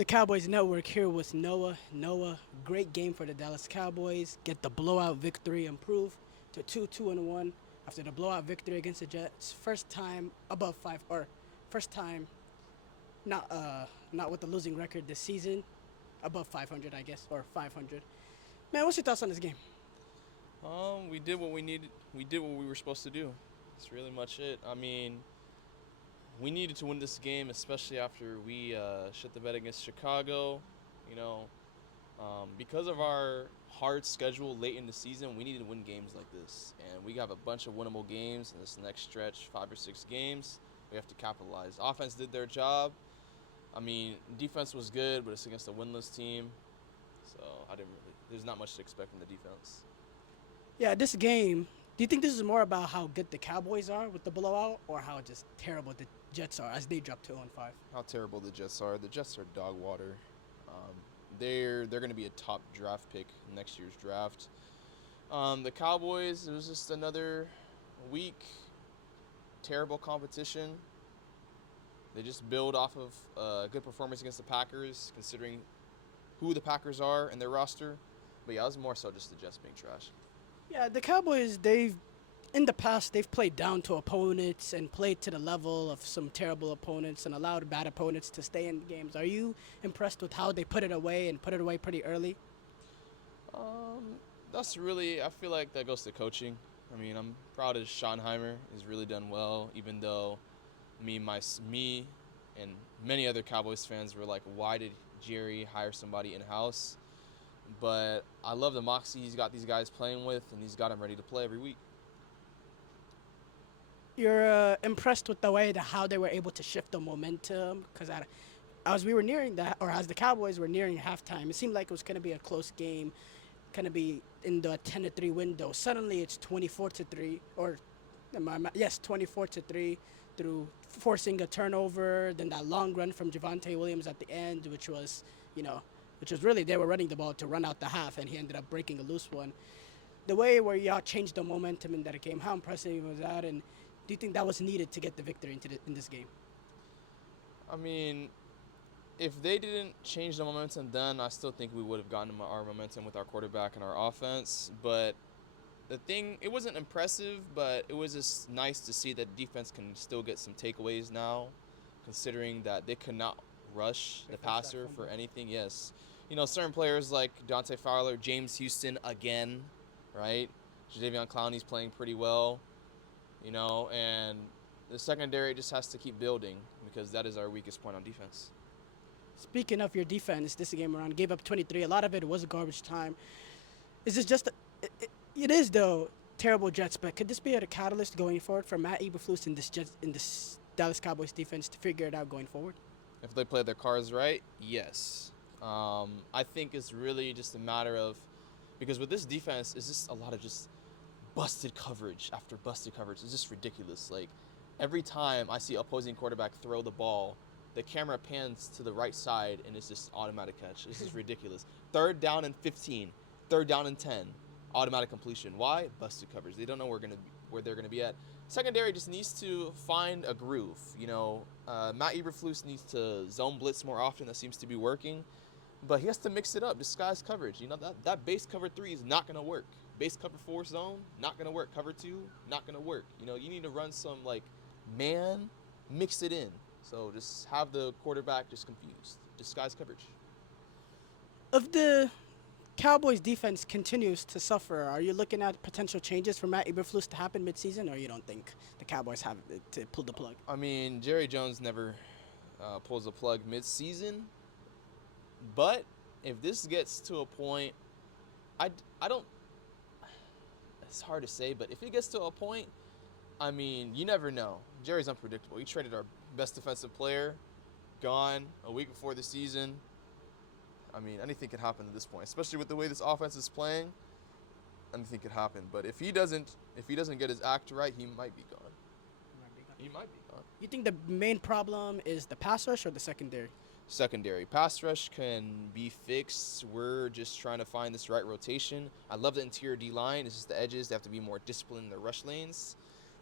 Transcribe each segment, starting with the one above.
The Cowboys Network here with Noah. Noah, great game for the Dallas Cowboys. Get the blowout victory, improve to 2-1 after the blowout victory against the Jets. First time above five, or first time not with the losing record this season, above 500, I guess, or 500. Man, what's your thoughts on this game? We did what we needed. We did what we were supposed to do. That's really much it. I mean, we needed to win this game, especially after we shut the bed against Chicago. You know, because of our hard schedule late in the season, we needed to win games like this, and we have a bunch of winnable games in this next stretch, 5 or 6 games. We have to capitalize. Offense did their job. I mean, defense was good, but it's against a winless team, so I didn't really. There's not much to expect from the defense. Yeah, this game. Do you think this is more about how good the Cowboys are with the blowout, or how just terrible the Jets are as they drop 2-5? How terrible the Jets are. The Jets are dog water. Um, they're going to be a top draft pick in next year's draft. The Cowboys, it was just another week, terrible competition. They just build off of a good performance against the Packers, considering who the Packers are and their roster. But yeah, it was more so just the Jets being trash. Yeah, the Cowboys, they've in the past they've played down to opponents and played to the level of some terrible opponents and allowed bad opponents to stay in games. Are you impressed with how they put it away and put it away pretty early? Um, that's really, I feel like that goes to coaching. I mean, I'm proud of Schottenheimer. He's really done well, even though me and many other Cowboys fans were like, why did Jerry hire somebody in house? But I love the moxie he's got these guys playing with, and he's got them ready to play every week. You're impressed with the way that how they were able to shift the momentum because as we were nearing that, or as the Cowboys were nearing halftime, it seemed like it was going to be a close game, going to be in the 10-3 window. Suddenly, it's 24-3, or yes, 24-3 through forcing a turnover. Then that long run from Javonte Williams at the end, you know, which was really they were running the ball to run out the half, and he ended up breaking a loose one. The way where y'all changed the momentum in that game, how impressive was that? And do you think that was needed to get the victory in this game? I mean, if they didn't change the momentum then, I still think we would have gotten our momentum with our quarterback and our offense. But it wasn't impressive, but it was just nice to see that defense can still get some takeaways now, considering that they could not rush They the forced that passer for fumble. anything. Yes. Certain players like Dante Fowler, James Houston again, right? Jadeveon Clowney's playing pretty well, and the secondary just has to keep building because that is our weakest point on defense. Speaking of your defense, this game around gave up 23. A lot of it was garbage time. Is this just it is though terrible Jets, but could this be a catalyst going forward for Matt Eberflus in this Dallas Cowboys defense to figure it out going forward? If they play their cards right, yes. I think it's really just a matter of because with this defense, it's just a lot of just busted coverage after busted coverage. It's just ridiculous. Like every time I see opposing quarterback throw the ball, the camera pans to the right side and it's just automatic catch. This is ridiculous. Third down and 15, third down and 10, automatic completion. Why? Busted coverage. They don't know where they're gonna be at. Secondary just needs to find a groove. Matt Eberflus needs to zone blitz more often. That seems to be working, but he has to mix it up. Disguise coverage. That base cover 3 is not gonna work. Base cover 4 zone not gonna work. Cover 2 not gonna work. You need to run some like man, mix it in. So just have the quarterback just confused. Disguise coverage. If the Cowboys defense continues to suffer, are you looking at potential changes for Matt Eberflus to happen midseason, or you don't think the Cowboys have to pull the plug? I mean, Jerry Jones never pulls the plug mid-season, but if this gets to a point, I don't. It's hard to say, but if it gets to a point, I mean, you never know. Jerry's unpredictable. He traded our best defensive player, gone a week before the season. I mean, anything could happen at this point, especially with the way this offense is playing. Anything could happen. But if he doesn't get his act right, he might be gone. He might be gone. You think the main problem is the pass rush or the secondary? Secondary pass rush can be fixed. We're just trying to find this right rotation. I love the interior D line. It's just the edges. They have to be more disciplined in their rush lanes.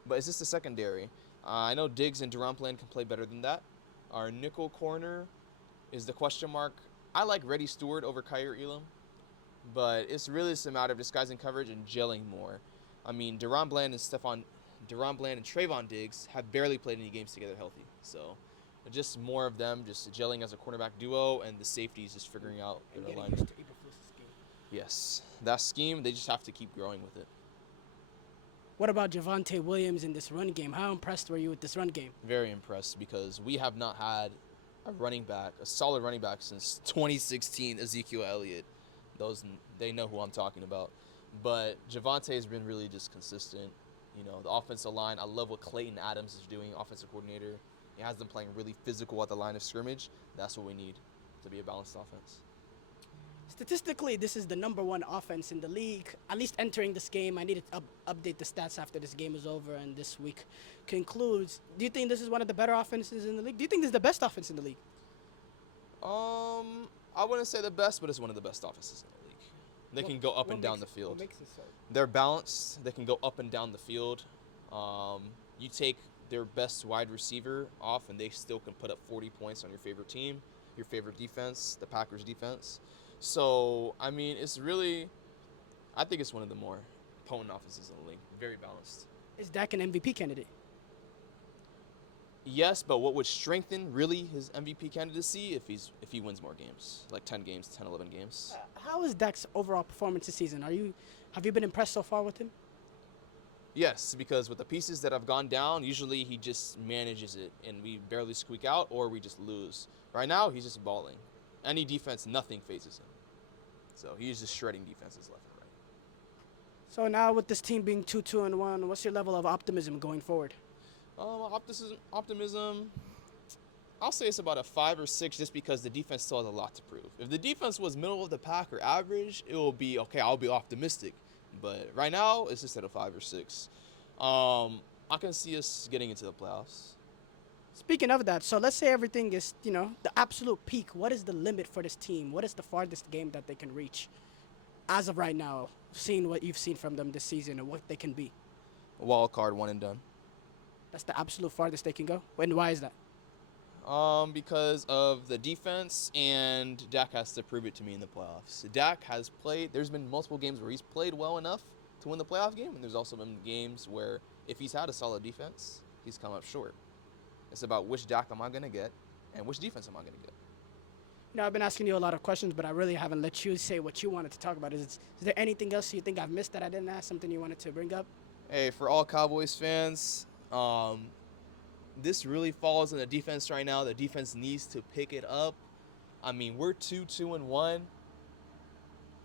But it's just the secondary. I know Diggs and Duran can play better than that. Our nickel corner is the question mark. I like Reddy Stewart over Kyrie Elam, but it's really just a matter of disguising coverage and gelling more. I mean, Deron Bland and Trayvon Diggs have barely played any games together healthy. So just more of them just gelling as a cornerback duo, and the safeties just figuring out And their getting alignment. used to Eberflus's game. Yes, that scheme, they just have to keep growing with it. What about Javonte Williams in this run game? How impressed were you with this run game? Very impressed because we have not had a solid running back since 2016, Ezekiel Elliott. Those they know who I'm talking about. But Javonte has been really just consistent. You know, the offensive line, I love what Clayton Adams is doing, offensive coordinator. He has them playing really physical at the line of scrimmage. That's what we need to be a balanced offense. Statistically, this is the number one offense in the league. At least entering this game, I need to update the stats after this game is over and this week concludes. Do you think this is one of the better offenses in the league? Do you think this is the best offense in the league? I wouldn't say the best, but it's one of the best offenses in the league. They can go up and down the field. What makes it so? They're balanced. They can go up and down the field. You take their best wide receiver off, and they still can put up 40 points on your favorite team, your favorite defense, the Packers defense. So, I mean, I think it's one of the more potent offenses in the league. Very balanced. Is Dak an MVP candidate? Yes, but what would strengthen really his MVP candidacy if he wins more games, like 10 games, 10, 11 games. How is Dak's overall performance this season? Have you been impressed so far with him? Yes, because with the pieces that have gone down, usually he just manages it, and we barely squeak out or we just lose. Right now, he's just balling. Any defense, nothing phases him. So he's just shredding defenses left and right. So now with this team being 2-2-1, what's your level of optimism going forward? Optimism. I'll say it's about a 5 or 6, just because the defense still has a lot to prove. If the defense was middle of the pack or average, it will be okay. I'll be optimistic, but right now it's just at a 5 or 6. I can see us getting into the playoffs. Speaking of that, so let's say everything is, the absolute peak. What is the limit for this team? What is the farthest game that they can reach as of right now, seeing what you've seen from them this season and what they can be? Wild card, one and done. That's the absolute farthest they can go? And why is that? Because of the defense, and Dak has to prove it to me in the playoffs. Dak has played. There's been multiple games where he's played well enough to win the playoff game, and there's also been games where if he's had a solid defense, he's come up short. It's about which Dak am I going to get and which defense am I going to get. I've been asking you a lot of questions, but I really haven't let you say what you wanted to talk about. Is there anything else you think I've missed that I didn't ask, something you wanted to bring up? Hey, for all Cowboys fans, this really falls on the defense right now. The defense needs to pick it up. I mean, we're 2-1.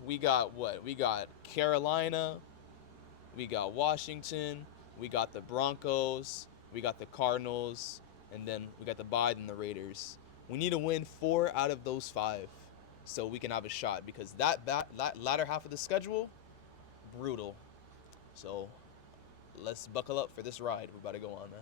We got what? We got Carolina. We got Washington. We got the Broncos. We got the Cardinals. And then we got the bye and the Raiders. We need to win 4 out of those 5 so we can have a shot, because that latter half of the schedule, brutal. So let's buckle up for this ride we're about to go on, man.